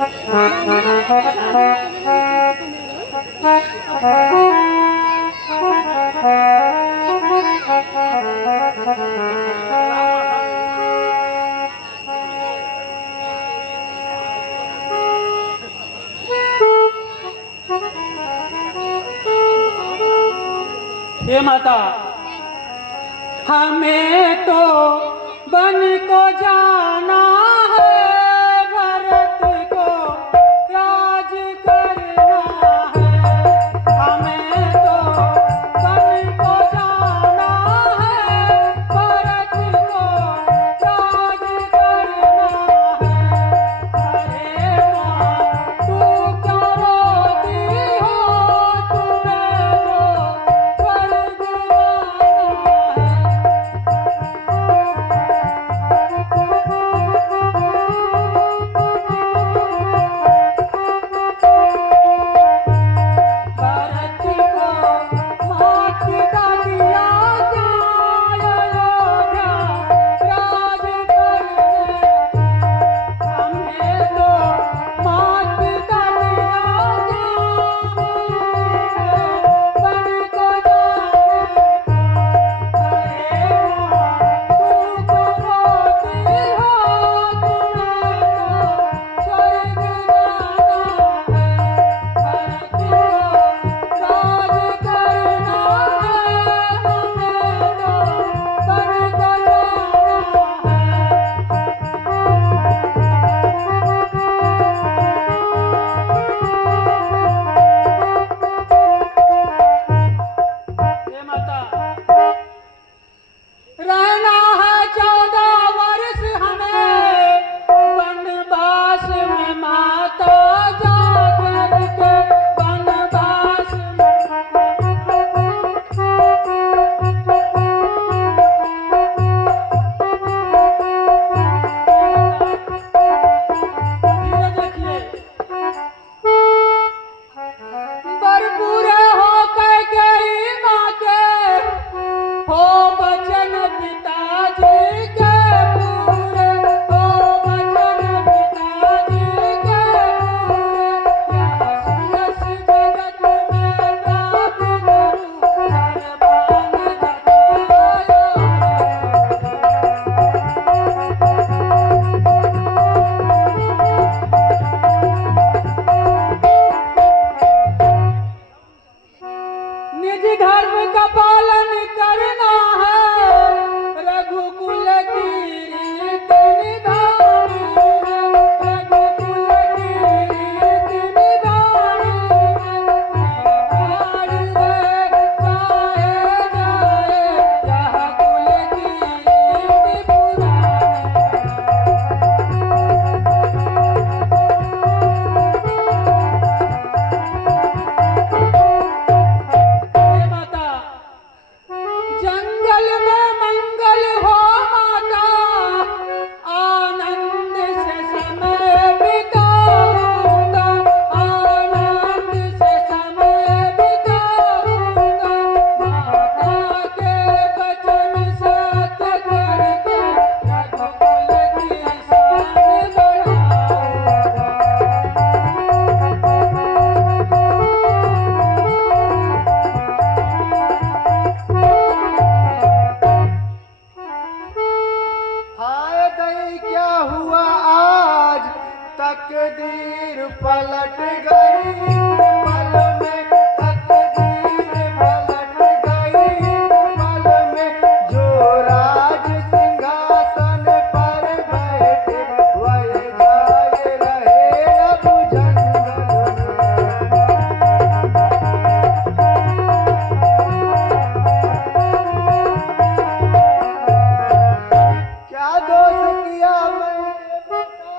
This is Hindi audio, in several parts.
हे माता, हमें तो बन को जाना है, भरत को राज करना है। हमें तो बन को जाना है, भरत को राज करना है। अरे माँ तू क्यों रोती हो, तुम्हें तो स्वर्ग जाना भरत को मात का दिया जाए, अयोध्या राज करने। हमें तो मात का दिया जाए, बन को जाने। अरे माँ तू क्यों रोती हो, तुम्हें तो स्वर्ग जाना है। भरत को राज करना है, हमें तो बन को जाना है। हे माता, रहना है 14 वर्ष हमें वनवास में माता, जाकर के वनवास धीरज रखिए। भरपूर हो कैकेयी माँ के, हो बचन पिताजी के पूरे, हो बचन पिताजी के पूरे। यस यस जगत में प्राप्त करूं, सर्वान जगायो। निज धर्म का पालन करना है, रघुकुल की रीत निभानी है, रघुकुल की रीत निभानी है। निभाड़ रहे चाहे जाए, यह कुल की रीत पुरानी है। हे माता, जंगल में मंगल हो माता, आनंद से समय बिताऊंगा, आनंद से समय बिताऊंगा। माता के वचन सत्य करके, रघुकुल की शान बढ़ाऊंगा। हाय गई क्या हुआ आज, तकदीर पलट गई पल में, तकदीर पलट गई पल में। जो राज सिंहासन पर बैठे, वही जाए रहे अब जंगल में। क्या दोष किया मैंने बता,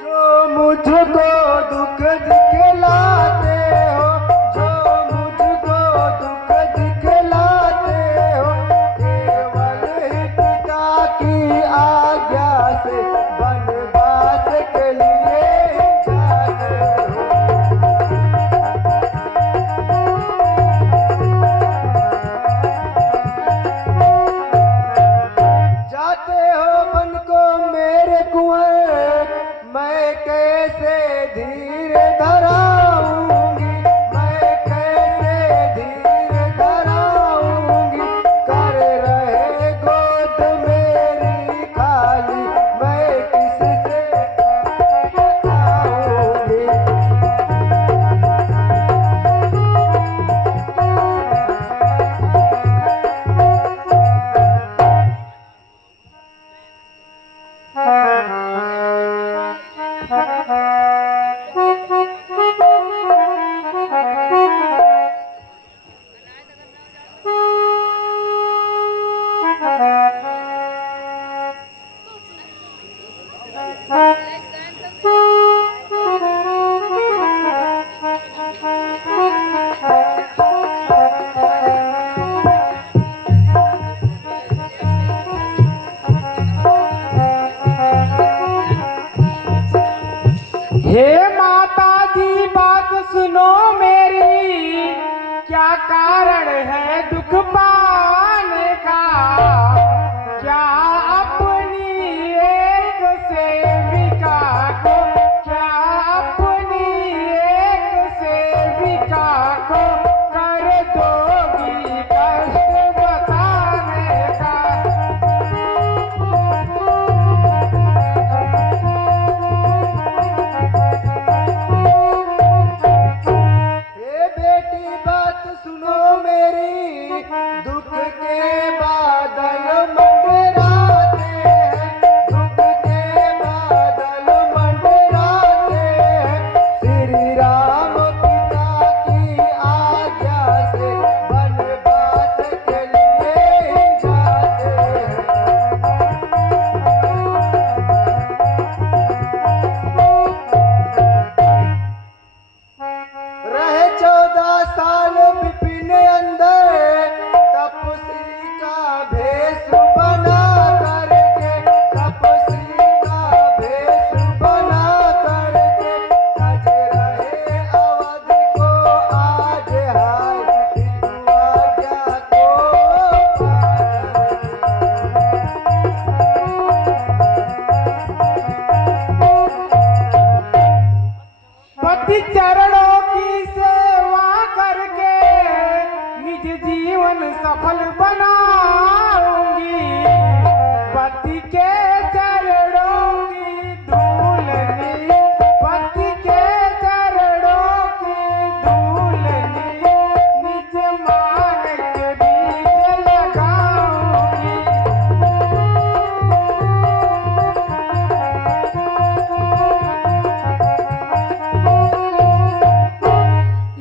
जो मुझको दुख दिखलाते हो, जो मुझको दुख दिखलाते हो। केवल ही पिता की आज्ञा से वनवास के लिए ही जाते हो। जाते हो बन को मेरे कुंवर, मैं कैसे कैसे धीर धराऊंगी, मैं कैसे धीर धराऊंगी, कर रहे गोद मेरी खाली, मैं किससे बताऊंगी। हे माता जी बात सुनो मेरी, क्या कारण है दुख पाने का, क्या अपनी एक सेविका को, क्या अपनी एक सेविका को कर दोगी कष्ट बताने का। हे बेटी बात सुनो मेरी, दुख के बादल मंडराते हैं, दुख के बादल मंडराते हैं, श्री राम पिता की आज्ञा से वनवास के लिए जाते हैं। रहे 14 साल विपिन अंदर, तपस्वी का भेष बना करके, तपस्वी का भेष बना करके, तज रहे अवध को आज हाय, हिंदू आज्ञा को पाकर। पति चरणों की सेवा करके निज जीवन सफल बनाऊंगी, पति के चरणों की धूल ली, पति के चरणों की धूल ली, निज मान के बीच लगाऊंगी।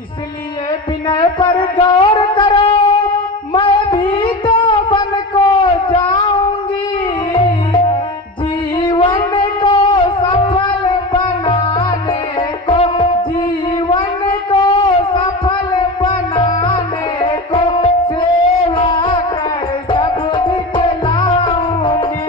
इसलिए विनय पर गौर करो, मैं भी तो बन को जाऊंगी, जीवन को सफल बनाने को, जीवन को सफल बनाने को सेवा कर सब दिखलाऊंगी।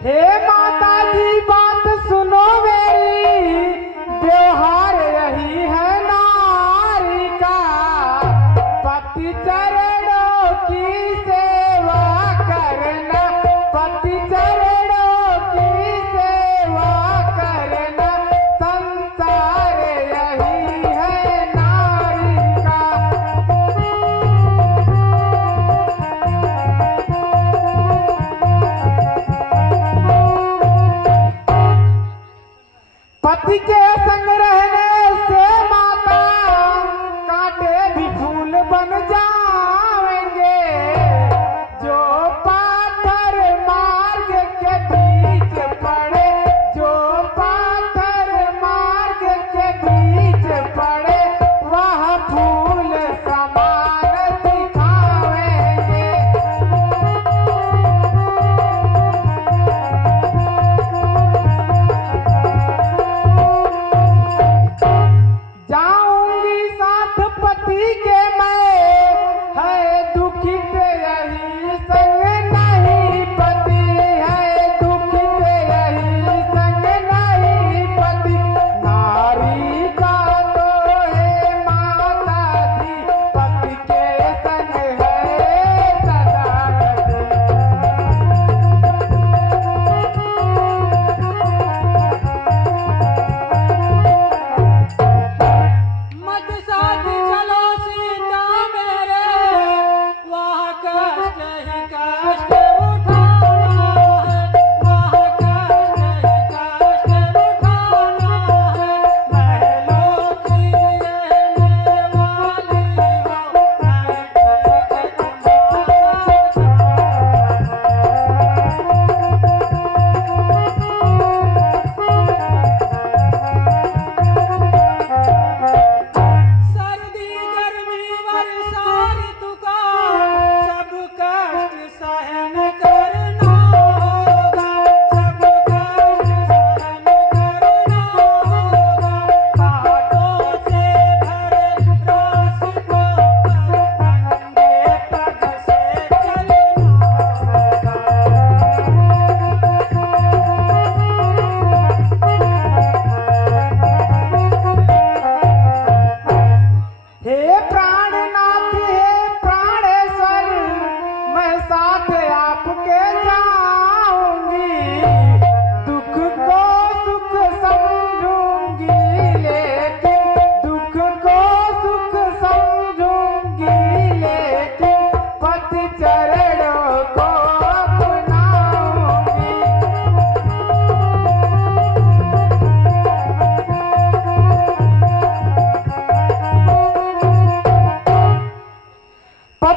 हे माता जी बात सुनो मेरी, व्यवहार यही है नारी का, पति चरणों की सेवा करना, पति चरणों की सेवा करना, संसार यही है नारी का। पति के संग रहने से माता कांटे भी फूल बन जाएंगे, जो पाथर मार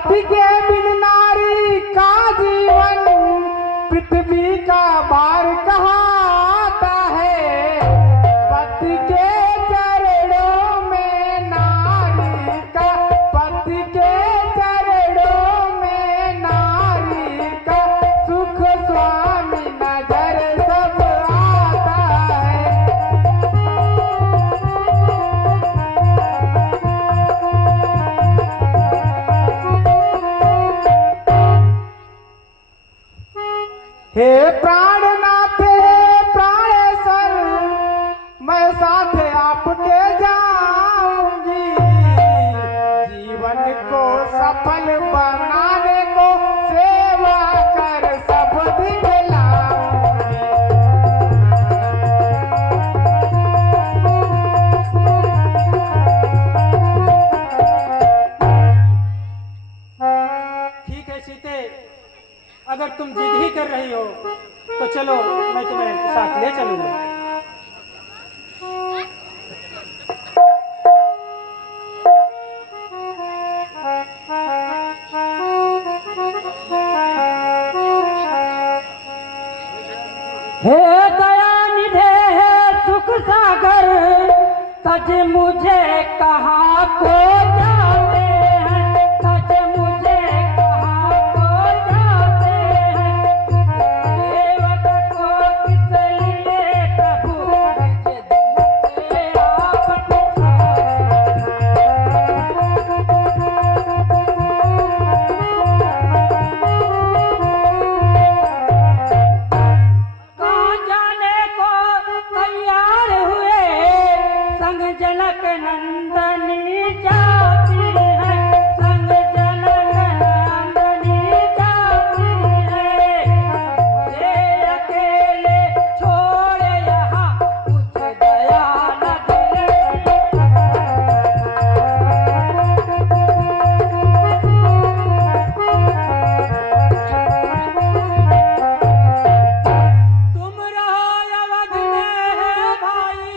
पति के बिन नारी का जीवन पृथ्वी का भार कहाता है। पति के चरणों में नारी का, पति के चरणों में नारी का सुख स्वामी नजर सब आता है। हे प्राणनाथ हे प्राणेश्वर, मैं साथ आपके जाऊंगी। जीवन को सफल बनाने को सेवा कर सब दिखलाऊंगी। ठीक है सीते, अगर तुम जिद ही कर रही हो तो चलो, मैं तुम्हें साथ ले चलूंगा। हे दयानिधे हे सुख सागर, तज मुझे कहाँ को जाते हैं, तज मुझे कहाँ को जाते हैं। सेवक को किस लिए प्रभु मुझे दिन से आप कहाँ जाने को तैयार हुए, संग जनक नंदनी जाती है, संग जनक नंदनी जाती है। मुझे अकेले छोड़ यहाँ कुछ दया न दिले। तुम रहो अवध में है भाई,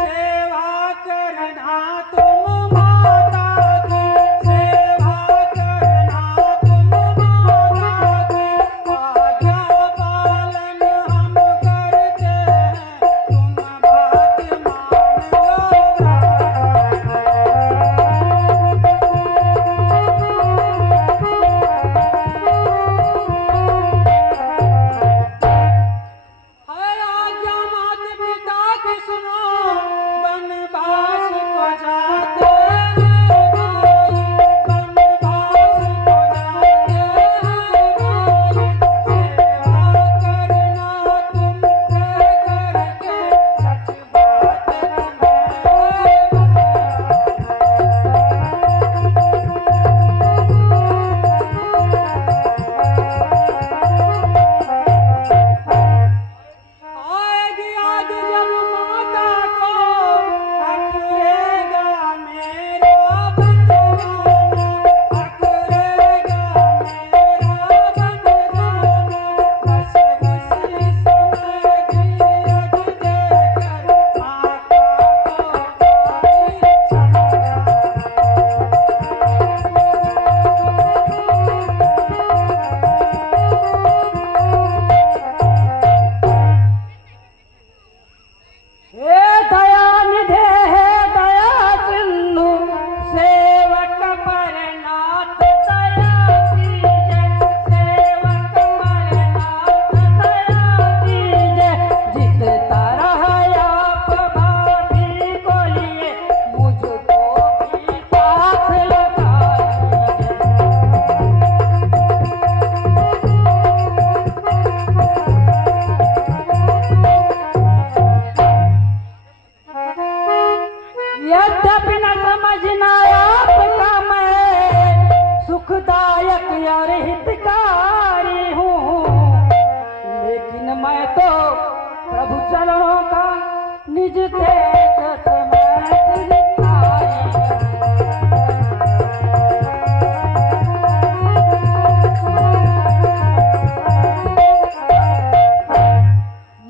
सेवा करना तुम माता की, सेवा करना तुम माता की। आज्ञा पालन हम करते हैं, तुम बात मान है आज्ञा मात पिता की सुनो, वनवास को जाते हैं भाई, वनवास को जाते हैं भाई। सेवा करना तुम कह करके, सच बात आएगी आज जब माता को, अखरेगा मेरा बंधवाना, अखरेगा मेरा बंधवाना। बस उसी समय धीरज देकर माता को भाई समझाना। हे दयानिधे हे दया सिंधु, सेवक पर नाथ दया कीजे, सेवक पर नाथ दया कीजे। जिस तरह आप भाभी को लिए, मुझको भी साथ लगा लीजिए। यद्यपि न समझना आपका मैं, सुखदायक और हितकारी हूँ, लेकिन मैं तो प्रभु चरणों का निज तेज से मैं सिरताई।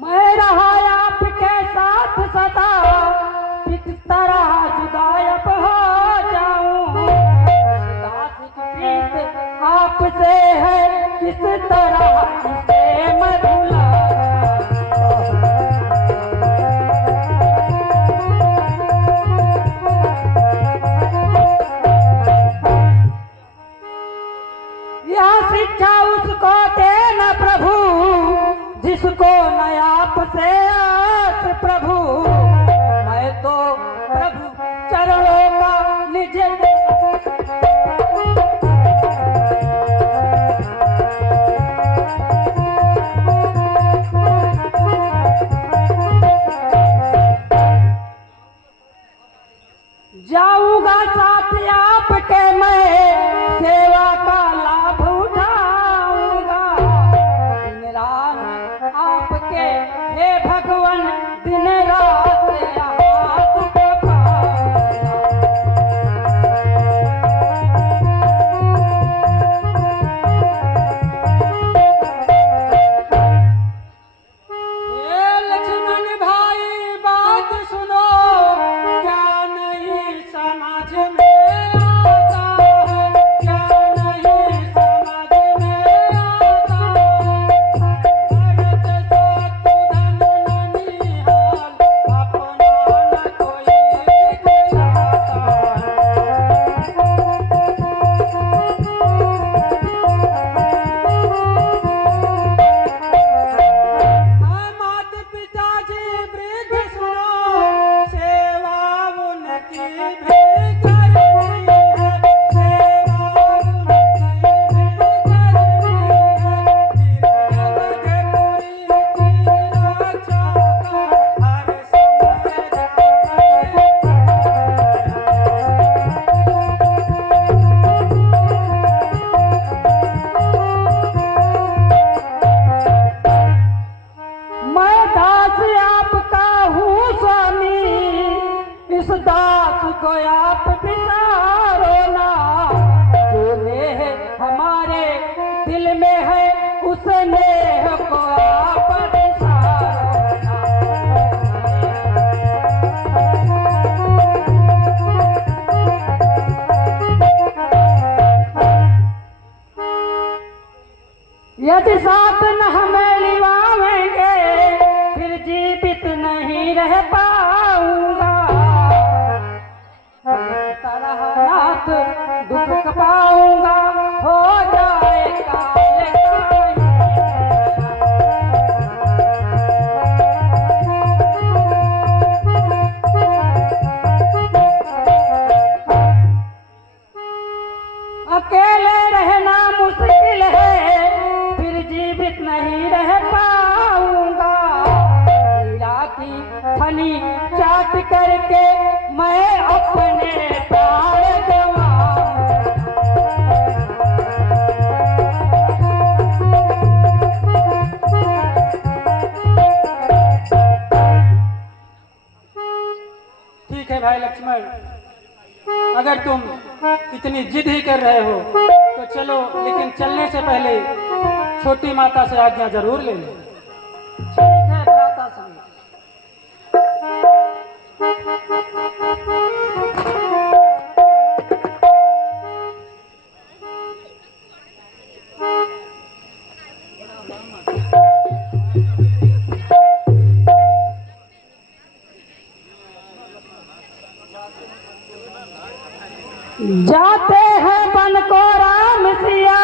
मैं रहा आपके साथ सदा, किस तरह जुदायब हो जाऊं। दास की आपसे है किस तरह इसे मैं भुलाऊं। यह शिक्षा उसको देना प्रभु जिसको न आपसे आस प्रभु। मैं तो प्रभु चरणों का निज जाऊंगा साथ आपके मैं सेवा का लाभ उठाऊंगा। दिन रात आपके हे भगवान दिन रात हाथ पे पाऊंगा। हे लक्ष्मण भाई बात सुनो, क्या नहीं समझ में आता है, क्या नहीं समझ में आता है। भरत शत्रुघ्न ननिहाल, अपना न कोई दिखलाता है। मात पिताजी वृद्ध सुनो, सेवा उनकी भी करनी है, सेवा उनकी भी करनी है। जगतपुरी की रक्षा का हर समय मैं दास आपका हूँ स्वामी, इस दास को आप विचारो ना। जो नेह हमारे दिल में है उस नेह को आप विचारो ना। यदि साथ न हमें लिवावेंगे फिर जीवित नहीं रह पाऊंगा। तरह नाथ दुख पाऊंगा हो जाए काल काल। अकेले रहना मुश्किल है फिर जीवित नहीं रह पाऊंगा। हीरा की फनी चाट करके मैं अपने प्राण गंवाऊंगा। ठीक है भाई लक्ष्मण, अगर तुम इतनी जिद ही कर रहे हो तो चलो, लेकिन चलने से पहले छोटी माता से आज्ञा जरूर ले लो। ठीक है भ्राता सभी। जाते हैं बन को राम सिया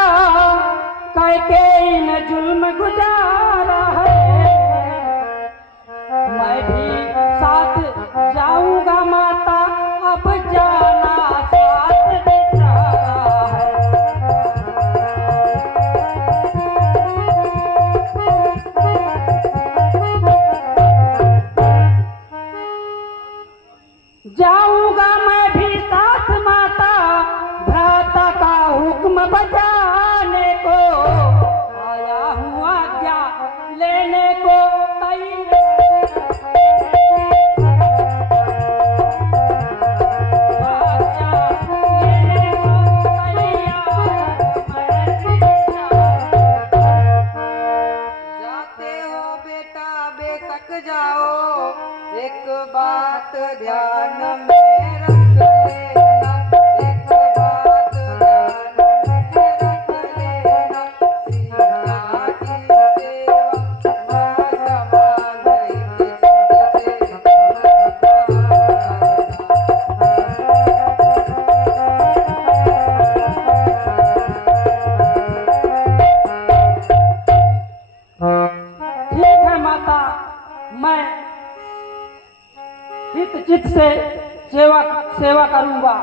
करके इन जुल्म गुजारा है। मैं भी साथ जाऊंगा माता अब जाना साथ बेचारा है। जाऊंगा मैं भी साथ माता भ्राता का हुक्म बजाने को। आया हूँ आज्ञा लेने को जाते हो बेटा बेशक जाओ, एक बात ध्यान में रख लेना, एक बात ध्यान में रख मैं हित चित से सेवा करूंगा।